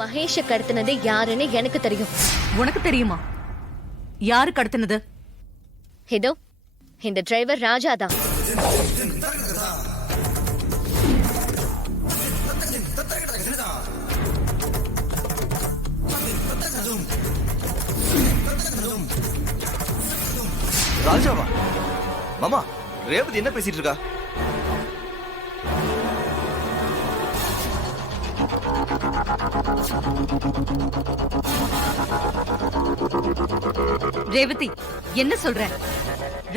மகேஷ கடத்தினது யாருன்னு எனக்கு தெரியும். உனக்கு தெரியுமா? யாரு கடத்தினது? இதோ இந்த டிரைவர் ராஜா தான். ராஜாவா? மாமா, ரேவதி என்ன பேசிட்டு இருக்கா? ரேவதி என்ன சொல்ற?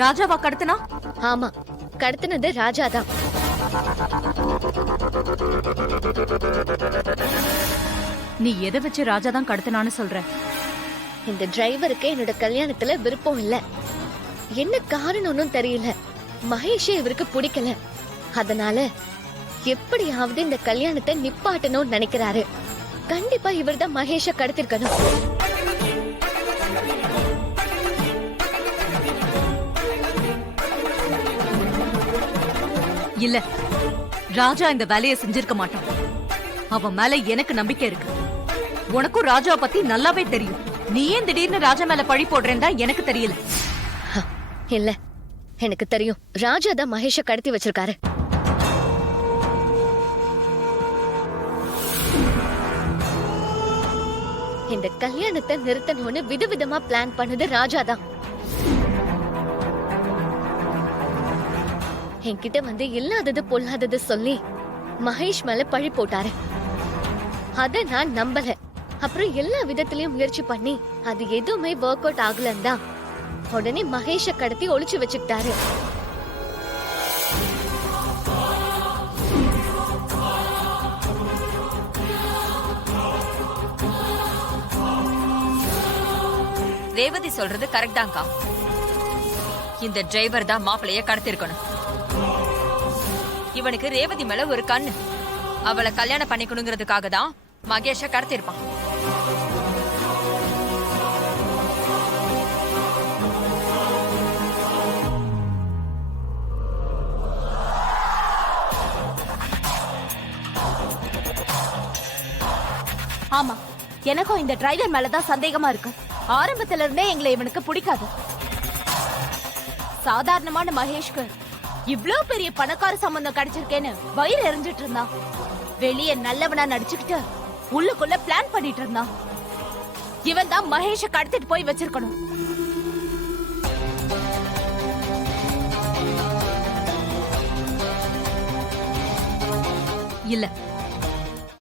ராஜாவா கடத்தினா? ஆமா, கடத்தினது ராஜா தான். நீ எதை வச்சு ராஜா தான் கடத்தினான்னு சொல்ற? இந்த டிரைவருக்கு என்னோட கல்யாணத்துல விருப்பம் இல்ல. என்ன காரணம்னு தெரியல. மகேஷே இவருக்கு பிடிக்கல. அதனால எப்படியாவது இந்த கல்யாணத்தை நிப்பாட்டணும்னு நினைக்கிறாரு. கண்டிப்பா இவர்தான் மகேஷ கடத்திருக்கணும். இல்ல, ராஜா இந்த வேலையை செஞ்சிருக்க மாட்டான். அவன் மேல எனக்கு நம்பிக்கை இருக்கு. உனக்கும் ராஜாவை பத்தி நல்லாவே தெரியும். நீ ஏன் திடீர்னு ராஜா மேல பழி போடுறேன்னு தான் எனக்கு தெரியல. இல்ல, எனக்கு தெரியும். ராஜா தான் மகேஷ கடத்தி வச்சிருக்காரு. இந்த கல்யாணத்தை நிறுத்தணும்னு விதவிதமா பிளான் பண்ணது ராஜா தான். என்கிட்ட வந்து இல்லாதது பொல்லாதது சொல்லி மகேஷ் மேல பழி போட்டாரு. அத நான் நம்பல. அப்புறம் எல்லா விதத்திலயும் முயற்சி பண்ணி அது எதுவுமே ஒர்க் அவுட் ஆகலன்னு தான் உடனே மகேஷ கடத்தி ஒளிச்சு வச்சுக்கிட்டாரு. ரேவதி சொல்றது கரெக்ட் தான்க்கா. இந்த டிரைவர் தான் மாப்பிளைய கடத்திருக்கணும். இவனுக்கு ரேவதி மேல ஒரு கண்ணு. அவளை கல்யாணம் பண்ணிக்கணுங்கிறதுக்காக தான் மகேஷ கடத்திருப்பான். ஆமா, எனக்கும் இந்த டிரைவர் மேலதான் சந்தேகமா இருக்கு. ஆரம்பத்துல இருந்தே எங்களை இவனுக்கு பிடிக்காது. சாதாரணமான மகேஷ்க்கு இவ்ளோ பெரிய பணக்கார சம்பந்தம் கிடைச்சிருக்கேன்னு வயிறு எரிஞ்சிட்டு இருந்தான். வெளியே நல்லவனா நடிச்சுக்கிட்டு உள்ளுக்குள்ள பிளான் பண்ணிட்டு இருந்தான். இவன் தான் மகேஷ கடத்திட்டு போய் வச்சிருக்கணும். இல்ல,